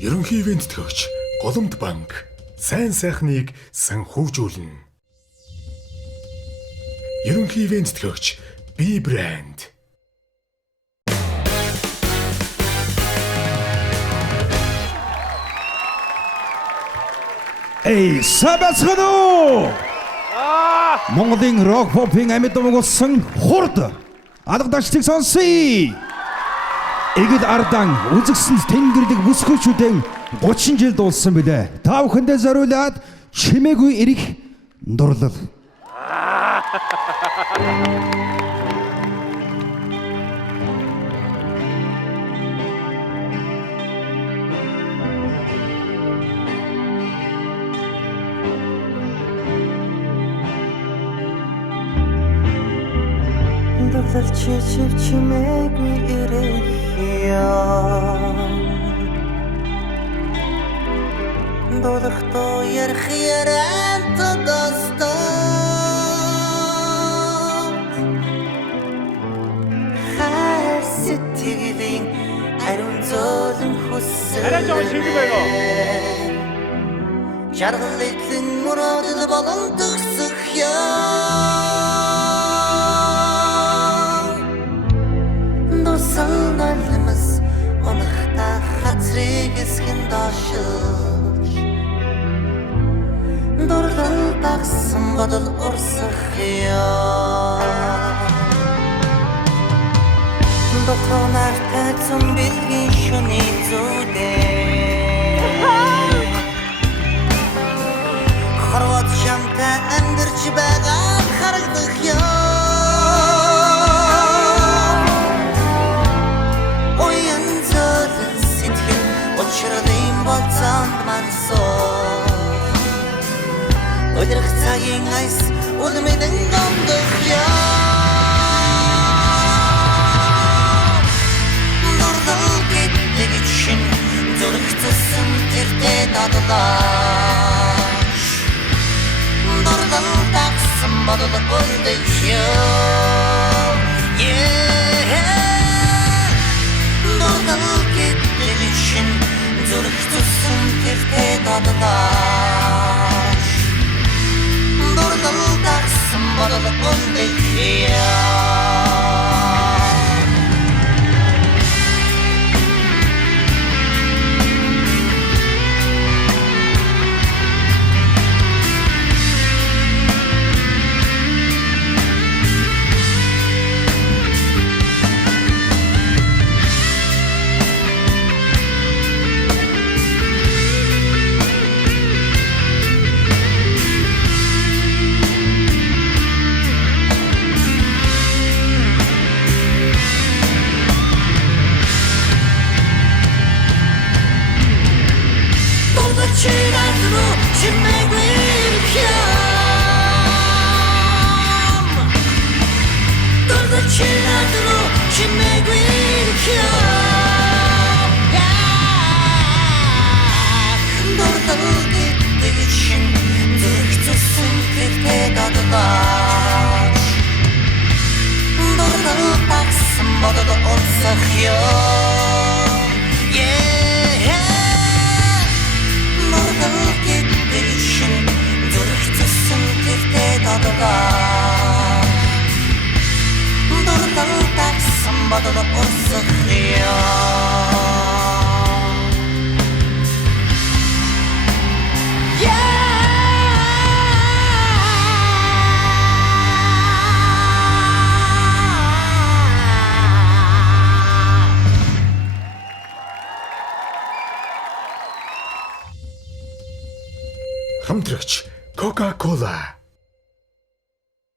Ерөнхий ивент төгч Голомт банк сайн сайхныг санхүүжүүлнэ. Ерөнхий ивент төгч B брэнд. Эй, сабацгано! Монголын рок попын амьд болсон хурд алгадачдыг сонсъё. Игэл ардан үзэгсэнд тэнгэрдэг бүсгүйчүүдэн 30 жил дуулсан билээ. Та бүхэндээ зориулаад чимээгүй ирэх дурлал. Дурлал чичив чимээгүй ирэх Додохто ярих яран тодосто Хар сэтгэлийн ариун зөөлөн хүссэн Арай жоо шингэн байгаа. Жаргал эдлэн мөрөөдөл болон төгсөх Дусалналмас онохта хацрыг эсхэн дашилж Дурлал тагсан бодол урсах Дотонар тайцун билгин шуний зүдээ Хорвот шамта амьдэрч байгаа харагдах Уян зөөлөн сэтгэл учралын болцоонд мансуу Өдрөх цагийн айс үлмэдэн гомдох Дурлал гэдэг чинь зүрхцсэн тэртээ дадлаач Дурлал тагсан бодол үлдэх Дурлал гэдэг чинь зүрхцсэн тэртээ дадлаач Дурлал тагсан бодол үлдэх Хамтрагч Coca-Cola.